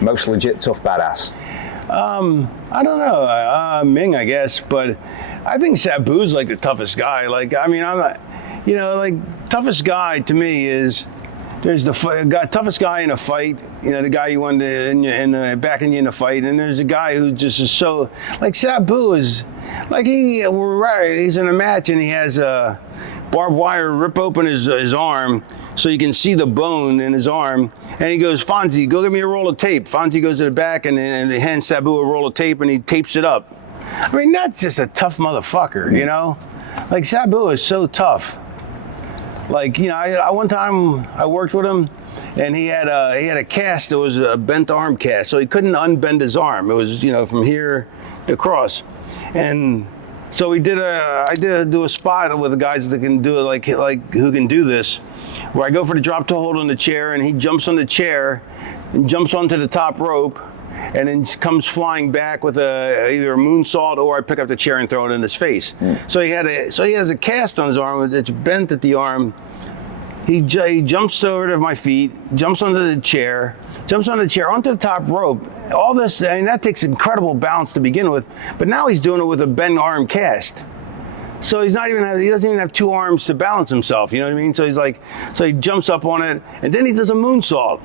Most legit tough badass? I don't know, Ming, I guess, but I think Sabu's like the toughest guy. Like, I mean, I'm not, you know, like, toughest guy to me is, there's the toughest guy in a fight, you know, the guy you want to backing you in a fight, and there's a guy who just is so, like Sabu is, like he's in a match and he has a barbed wire rip open his arm so you can see the bone in his arm, and he goes, Fonzie, go get me a roll of tape. Fonzie goes to the back and hands Sabu a roll of tape and he tapes it up. I mean, that's just a tough motherfucker, you know? Like, Sabu is so tough. Like, you know, I one time I worked with him, and he had a cast that was a bent arm cast, so he couldn't unbend his arm. It was, you know, from here across, and so I did do a spot with the guys that can do it, like who can do this, where I go for the drop toe hold on the chair, and he jumps on the chair and jumps onto the top rope, and then comes flying back with either a moonsault, or I pick up the chair and throw it in his face. So he has a cast on his arm that's bent at the arm. He jumps over to my feet, jumps onto the chair, onto the top rope. All this, I mean, that takes incredible balance to begin with, but now he's doing it with a bent arm cast. So he doesn't even have two arms to balance himself, you know what I mean? So he jumps up on it, and then he does a moonsault.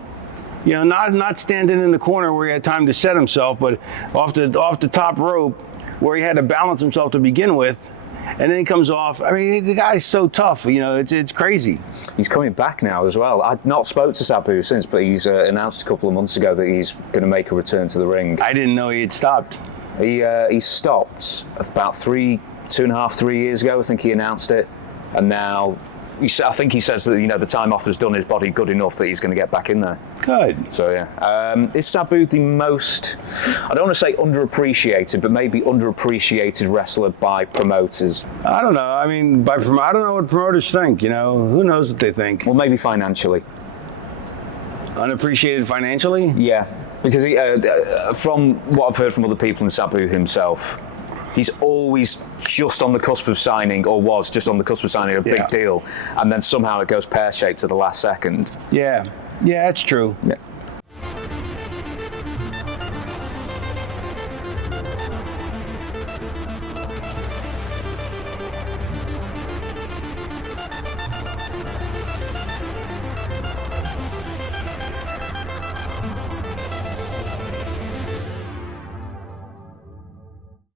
You know, not standing in the corner where he had time to set himself, but off the top rope where he had to balance himself to begin with, and then he comes off. I mean, the guy's so tough. You know, it's crazy. He's coming back now as well. I've not spoke to Sabu since, but he's announced a couple of months ago that he's going to make a return to the ring. I didn't know he had stopped. He stopped about 2.5, 3 years ago. I think he announced it, and now. I think he says that, you know, the time off has done his body good enough that he's going to get back in there. Good. So yeah, is Sabu the most, I don't want to say underappreciated, but maybe underappreciated wrestler by promoters? I don't know. I mean, I don't know what promoters think. You know, who knows what they think? Well, maybe financially. Unappreciated financially? Yeah, because from what I've heard from other people and Sabu himself, he's always just on the cusp of signing, or was just on the cusp of signing a big deal, and then somehow it goes pear-shaped to the last second. Yeah, that's true. Yeah.